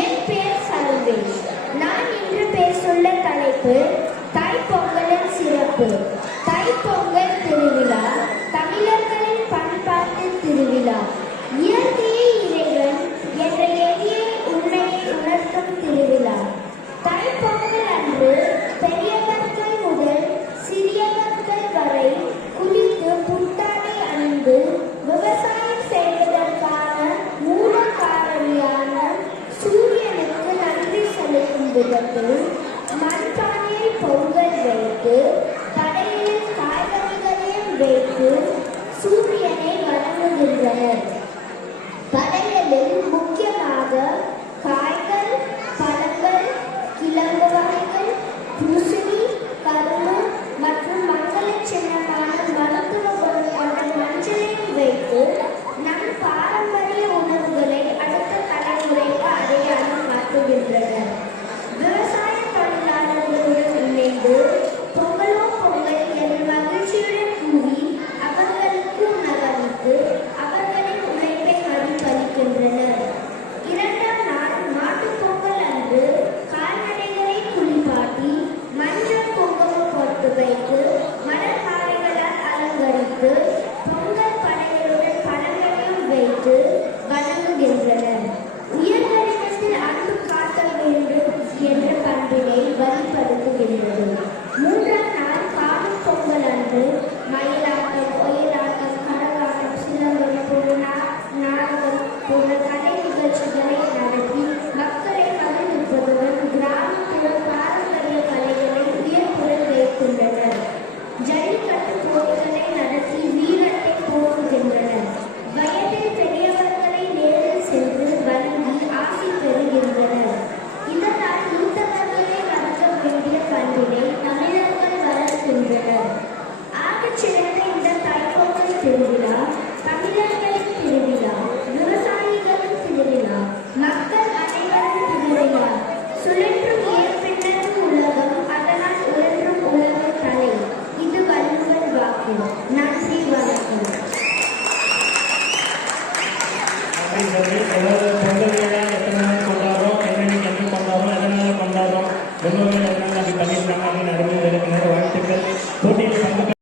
என் பெயர் சல்வேஷ். நான் இன்று பேசுள்ள தலைப்பு தைப்பொங்கலின் சிறப்பு. தைப்பொங்கல் திருவிழா தமிழர்களின் பண்பாட்டு திருவிழா. இயற்கையை இறைவன் என்ற எளிய உண்மையை உணர்த்தும் திருவிழா. தைப்பொங்கல் அன்று பெரியவர்கள் முதல் சிறியவர்கள் வரை குளித்து புத்தாடை அணிந்து விவசாயம் செய்வதற்கான மூல காரணியான சூரியனுக்கு நன்றி செலுத்தும் விதத்தில் மண்பானையில் பொங்கல் வைத்து படையில் காய்கறிகளையும் வைத்து சூரியனை வணங்குகின்றனர். படையலில் முக்கியமாக காய்கள், பழங்கள், கிழங்கு வகைகள், பூசணி, கரும்பு மற்றும் மங்கள சின்னமான மருத்துவ குணம் கொண்ட மஞ்சளையும் வைத்து நம் பாரம்பரிய உணவுகளை அடுத்த தலைமுறைக்கு அடையாளம் காட்டுகின்றனர். விவசாய தொழிலாளர்களுடன் இணைந்து பொங்கலோ பொங்கல் என்ற மகிழ்ச்சியுடன் கூறி அவர்களுக்கு உணவளித்து அவர்களின் உழைப்பை மதிப்பளிக்கின்றனர். இரண்டாம் நாள் மாட்டுப் பொங்கல் அன்று கால்நடைகளை குளிப்பாட்டி மஞ்சள் குங்குமம் போட்டு வைத்து மலர் மாலைகளால் அலங்கரித்து பொங்கல் படைகளுடன் பழங்களையும் வைத்து வணங்குகின்றனர். உயர்ந்தரிடத்தில் அன்பு காட்ட வேண்டும் என்ற பண்பினை வழிபடுத்துகின்றது. மூன்றாம் நாள் காணும் பொங்கல் அன்று மயிலாட்டம், ஒயிலாட்டம், கரகாட்டம், சிலம்பம் போன்ற நாடகம் போன்ற கலை நிகழ்ச்சிகளை நடத்தி மக்களை மகிழ்விப்பதுடன் கிராமப்புற பாரம்பரிய கலைகளை உயர்வுடன் வைக்கின்றனர். ஜல்லிக்கட்டு போட்டிகளை நடத்தி வீரத்தை போற்றுகின்றனர். வயதில் பெரியவர்களை நேரில் சென்று வணங்கி ஆசி பெறுகின்றனர். இதனால் மூத்தவர்களை வணங்க வேண்டிய பண்பினை தமிழர்கள் வளர்க்கின்றனர். ஆகச்சிறந்த இந்த தைப்பொங்கல் திருவிழா தமிழர்களின் திருவிழா, விவசாயிகளின் திருவிழா, மக்கள் அனைவரின் திருவிழா. சுழற்றும் ஏற்பின்னது உலகம், அதனால் உழன்றும் உலக தலை. இது வள்ளுவர் வாக்கு. நன்றி, வணக்கம். பொங்கல் விழா எத்தனை நாள் கொண்டாடுறோம், என்னென்னைக்கு என்ன கொண்டாடுறோம், எதனால கொண்டாடுறோம்,